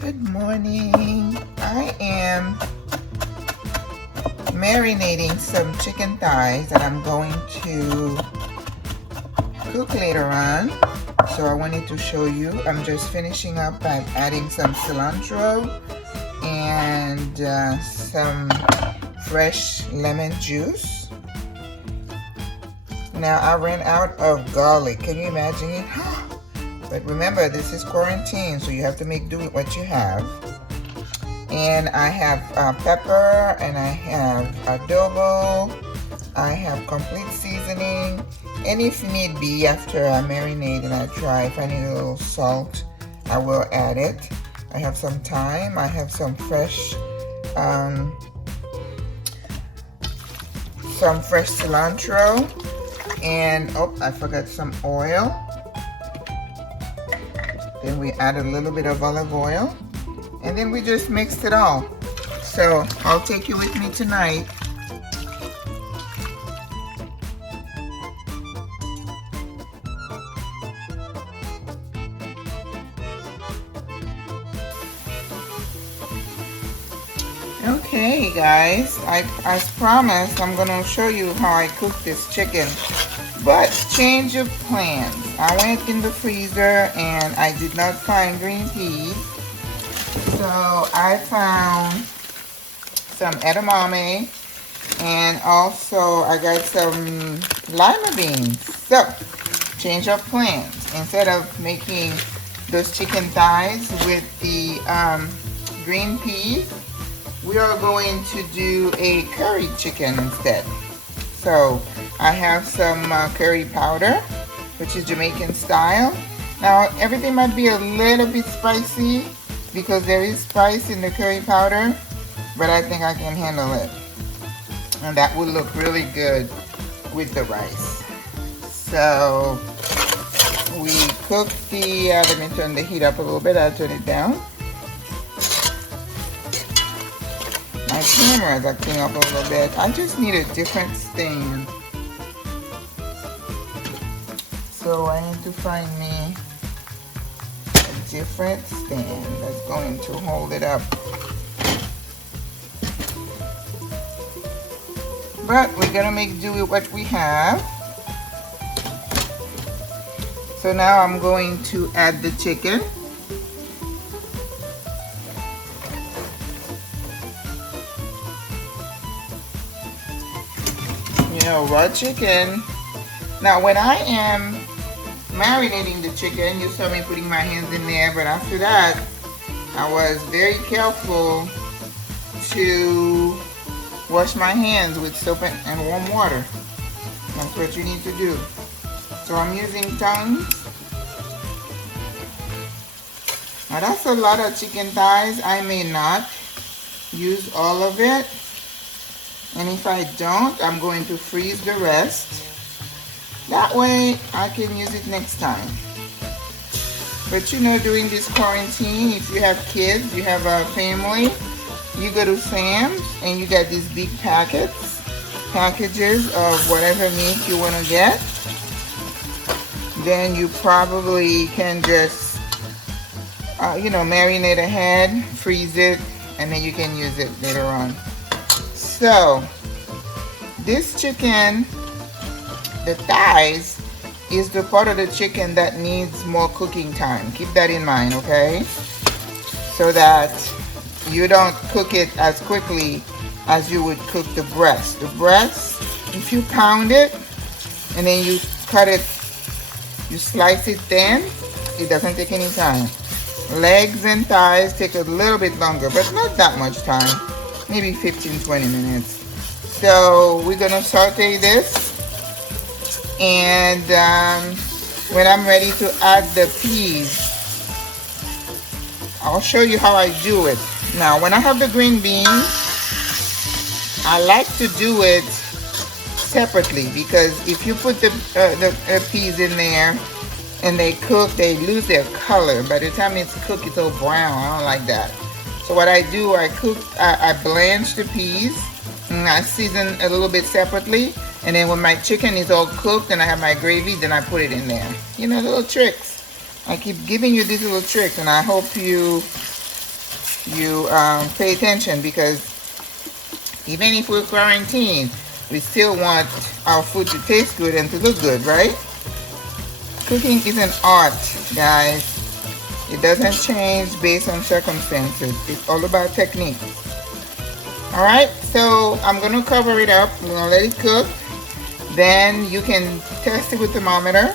Good morning. I am marinating some chicken thighs that I'm going to cook later on. So I wanted to show you. I'm just finishing up by adding some cilantro and some fresh lemon juice. Now I ran out of garlic. Can you imagine it? But remember, this is quarantine, so you have to make do with what you have. And I have pepper, and I have adobo, I have complete seasoning, and if need be, after I marinate and I try, if I need a little salt, I will add it. I have some thyme, I have some fresh cilantro, and oh, I forgot some oil. Then we add a little bit of olive oil, and then we just mixed it all. So I'll take you with me tonight. Okay guys, as promised, I'm gonna show you how I cook this chicken, but change of plans. I went in the freezer and I did not find green peas, so I found some edamame, and also I got some lima beans. So change of plans. Instead of making those chicken thighs with the green peas, we are going to do a curry chicken instead. So I have some curry powder, which is Jamaican style. Now everything might be a little bit spicy because there is spice in the curry powder, but I think I can handle it. And that would look really good with the rice. So we cook the, let me turn the heat up a little bit, I'll turn it down. My camera is acting up a little bit. I just need a different stand. So I need to find me a different stand that's going to hold it up. But we're gonna make do with what we have. So now I'm going to add the chicken. You know, raw chicken. Now when I am marinating the chicken, you saw me putting my hands in there, but after that I was very careful to wash my hands with soap and warm water. That's what you need to do. So I'm using tongs. Now that's a lot of chicken thighs. I may not use all of it, and if I don't, I'm going to freeze the rest. That way I can use it next time. But you know, during this quarantine, if you have kids, you have a family, you go to Sam's and you get these big packages of whatever meat you want to get. Then you probably can just, you know, marinate ahead, freeze it, and then you can use it later on. So this chicken, the thighs, is the part of the chicken that needs more cooking time. Keep that in mind, okay? So that you don't cook it as quickly as you would cook the breast. The breast, if you pound it and then you cut it, you slice it thin, it doesn't take any time. Legs and thighs take a little bit longer, but not that much time. Maybe 15-20 minutes. So we're gonna saute this, and when I'm ready to add the peas, I'll show you how I do it. Now when I have the green beans, I like to do it separately, because if you put the peas in there and they cook, they lose their color. By the time it's cooked, it's all brown. I don't like that. So what I do, I blanch the peas, and I season a little bit separately, and then when my chicken is all cooked and I have my gravy, then I put it in there. You know, little tricks. I keep giving you these little tricks, and I hope you you pay attention, because even if we're quarantined, we still want our food to taste good and to look good, right? Cooking is an art, guys. It doesn't change based on circumstances. It's all about technique. Alright, so I'm going to cover it up. I'm going to let it cook. Then you can test it with the thermometer.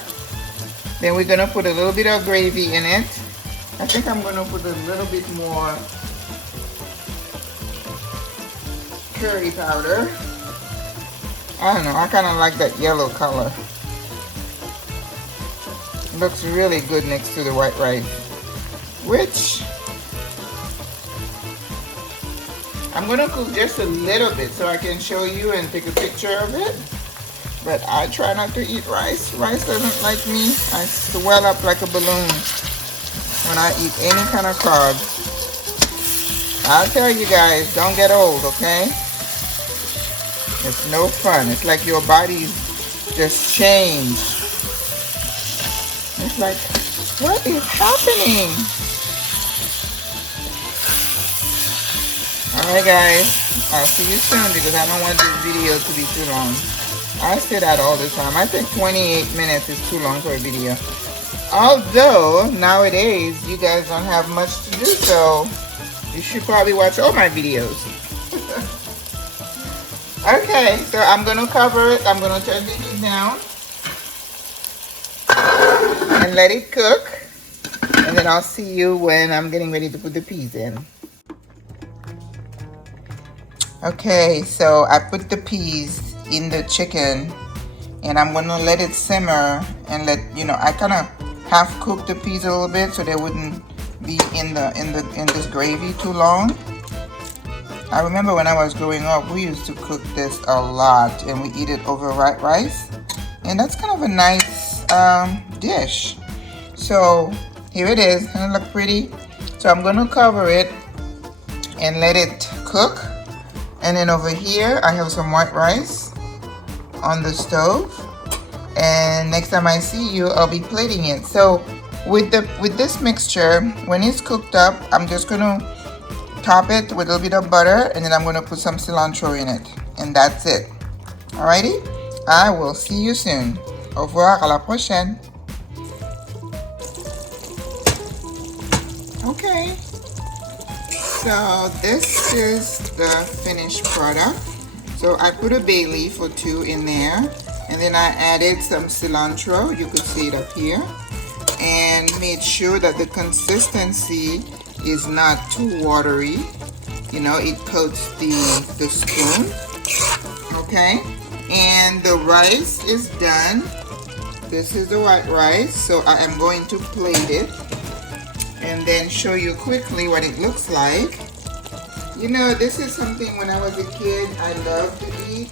Then we're going to put a little bit of gravy in it. I think I'm going to put a little bit more curry powder. I don't know, I kind of like that yellow color. It looks really good next to the white rice, which I'm going to cook just a little bit so I can show you and take a picture of it. But I try not to eat rice. Rice doesn't like me. I swell up like a balloon when I eat any kind of carbs. I'll tell you guys, don't get old, okay? It's no fun. It's like your body's just changed. It's like, what is happening? Alright guys, I'll see you soon because I don't want this video to be too long. I say that all the time. I think 28 minutes is too long for a video. Although, nowadays, you guys don't have much to do, so you should probably watch all my videos. Okay, so I'm going to cover it. I'm going to turn the heat down and let it cook. And then I'll see you when I'm getting ready to put the peas in. Okay, so I put the peas in the chicken and I'm going to let it simmer and let, you know, I kind of half cook the peas a little bit so they wouldn't be in this gravy too long. I remember when I was growing up, we used to cook this a lot and we eat it over white rice. And that's kind of a nice dish. So here it is. Doesn't it look pretty? So I'm going to cover it and let it cook. And then over here, I have some white rice on the stove. And next time I see you, I'll be plating it. So with this mixture, when it's cooked up, I'm just going to top it with a little bit of butter, and then I'm going to put some cilantro in it, and that's it. Alrighty, I will see you soon. Au revoir, à la prochaine. Okay, so this is the finished product. So I put a bay leaf or two in there, and then I added some cilantro, you could see it up here, and made sure that the consistency is not too watery. You know, it coats the spoon. Okay, and the rice is done. This is the white rice, so I am going to plate it and then show you quickly what it looks like. You know, this is something when I was a kid I loved to eat,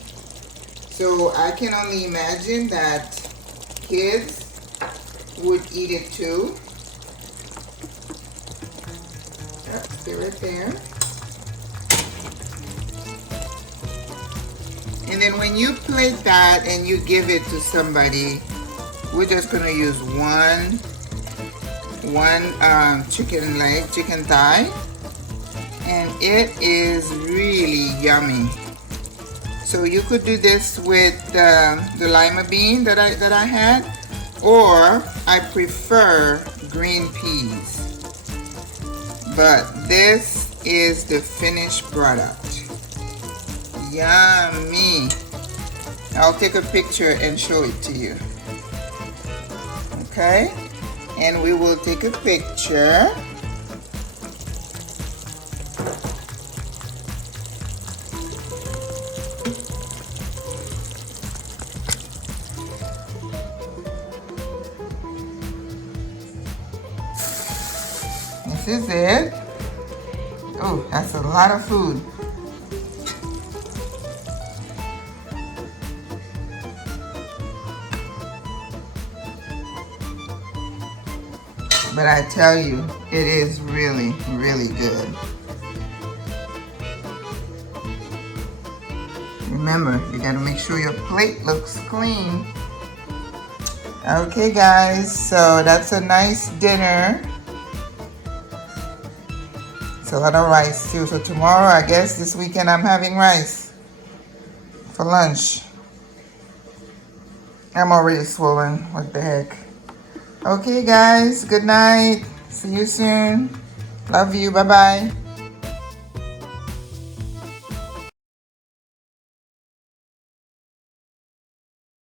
so I can only imagine that kids would eat it too. Stay right there. And then when you plate that and you give it to somebody, we're just going to use one chicken leg, chicken thigh, and it is really yummy. So you could do this with the lima bean that I had, or I prefer green peas. But this is the finished product. Yummy. I'll take a picture and show it to you. Okay? And we will take a picture. This is it. Oh, that's a lot of food. But I tell you, it is really, really good. Remember, you gotta make sure your plate looks clean. Okay guys, so that's a nice dinner. It's a lot of rice too. So tomorrow, I guess this weekend I'm having rice for lunch. I'm already swollen. What the heck? Okay, guys. Good night. See you soon. Love you. Bye-bye.